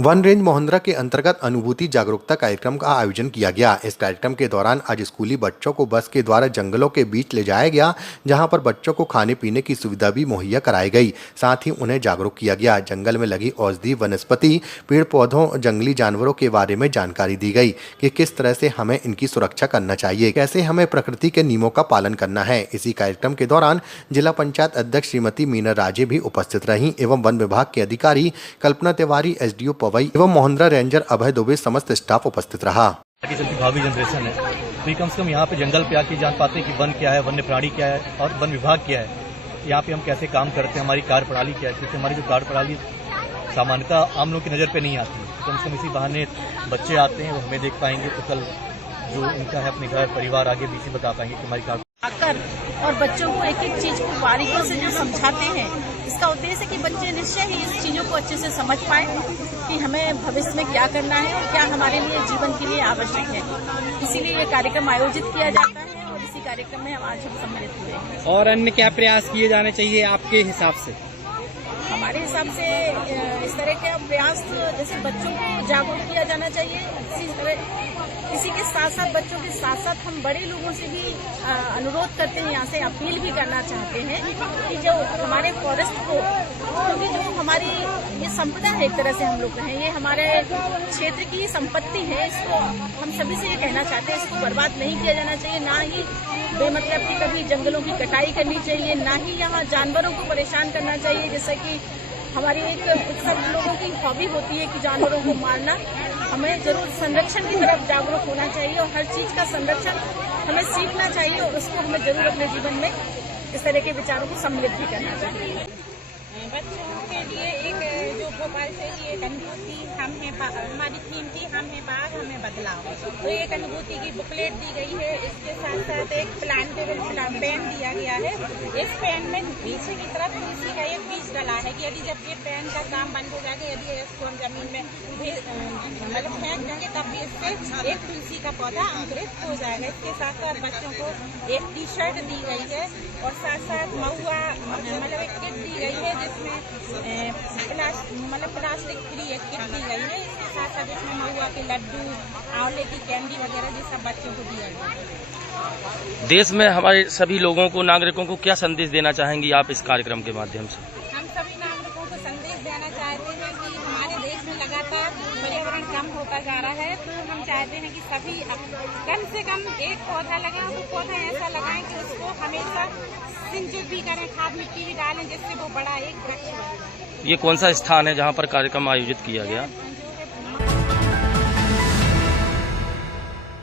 One range मोहंद्रा के अंतर्गत अनुभूति जागरूकता कार्यक्रम का आयोजन किया गया। इस कार्यक्रम के दौरान आज स्कूली बच्चों को बस के द्वारा जंगलों के बीच ले जाया गया, जहां पर बच्चों को खाने पीने की सुविधा भी मुहैया कराई गई। साथ ही उन्हें जागरूक किया गया। जंगल में लगी औषधि वनस्पति, पेड़ पौधों, जंगली जानवरों के बारे में जानकारी दी गई कि किस तरह से हमें इनकी सुरक्षा करना चाहिए, कैसे हमें प्रकृति के नियमों का पालन करना है। इसी कार्यक्रम के दौरान जिला पंचायत अध्यक्ष श्रीमती मीना राजे भी उपस्थित रहीं एवं वन विभाग के अधिकारी कल्पना तिवारी, SDO पवई एवं मोहंद्रा रेंजर अभय दुबे समस्त स्टाफ उपस्थित रहा। आगे चलती भावी जनरेशन है तो ये कम से कम यहाँ पे जंगल पे आके जान पाते हैं कि वन क्या है, वन्य प्राणी क्या है और वन विभाग क्या है, यहाँ पे हम कैसे काम करते हैं, हमारी कार्यप्रणाली क्या है। क्योंकि हमारी जो कार्यप्रणाली सामान्यतः आम लोगों की नज़र पे नहीं आती है। कम से कम इसी बहाने बच्चे आते हैं, वो हमें देख पाएंगे तो कल जो उनका है अपने घर परिवार आगे भी बता पाएंगे कि हमारी आकर और बच्चों को एक एक चीज को बारीकियों से जो समझाते हैं, इसका उद्देश्य है कि बच्चे निश्चय ही इस चीजों को अच्छे से समझ पाए कि हमें भविष्य में क्या करना है और क्या हमारे लिए जीवन के लिए आवश्यक है। इसीलिए ये कार्यक्रम आयोजित किया जाता है और इसी कार्यक्रम में हम आज सम्मिलित हुए हैं। और अन्य क्या प्रयास किए जाने चाहिए आपके हिसाब से? हमारे हिसाब से इस तरह के प्रयास, जैसे बच्चों को जागरूक किया जाना चाहिए, इसी के साथ साथ बच्चों के साथ साथ हम बड़े लोगों से भी अनुरोध करते हैं, यहाँ से अपील भी करना चाहते हैं कि जो हमारे फॉरेस्ट को, क्योंकि जो हमारी ये संपदा है, एक तरह से हम लोग कहें, ये हमारे क्षेत्र की संपत्ति है, इसको हम सभी से ये कहना चाहते हैं, इसको बर्बाद नहीं किया जाना चाहिए। ना ही बेमतलब की कभी जंगलों की कटाई करनी चाहिए, ना ही यहाँ जानवरों को परेशान करना चाहिए। जैसे कि हमारी एक सब लोगों की हॉबी होती है कि जानवरों को मारना। हमें जरूर संरक्षण की तरफ जागरूक होना चाहिए और हर चीज का संरक्षण हमें सीखना चाहिए और उसको हमें जरूर अपने जीवन में इस तरह के विचारों को सम्मिलित भी करना चाहिए। बच्चों के लिए एक जो भोपाल से एक अनुभूति हम हैं, हमारी थीम थी हम हैं बाघ हमें बदलाव, तो एक अनुभूति की बुकलेट दी गई है। इसके साथ साथ एक प्लांटेबल पेन दिया गया है। इस पेन में पीछे की तरफ तुलसी का एक बीज डला है कि यदि जब ये पेन का काम बंद हो जाएगा, यदि इसको हम जमीन में मतलब फेंक देंगे तब भी इससे एक तुलसी का पौधा अंकुरित हो जाएगा। इसके साथ साथ बच्चों को एक T-शर्ट दी गई है और साथ साथ महुआ मतलब एक किट दी गई है जिसमें प्लास्टिक फ्री एक किट दी गई है। इसके साथ साथ इसमें महुआ के लड्डू, आंवले की कैंडी वगैरह ये सब बच्चों को दिया गया है। देश में हमारे सभी लोगों को, नागरिकों को क्या संदेश देना चाहेंगी आप इस कार्यक्रम के माध्यम से? हम सभी नागरिकों को संदेश देना चाहते हैं कि हमारे देश में लगातार पर्यावरण कम होता जा रहा है, तो हम चाहते हैं कि सभी कम से कम एक पौधा लगाएं। वो पौधा ऐसा लगाएं कि उसको हमेशा सिंचित भी करें, खाद मिट्टी भी डालें, जिससे वो बड़ा एक वृक्ष बने। ये कौन सा स्थान है जहाँ पर कार्यक्रम आयोजित किया गया?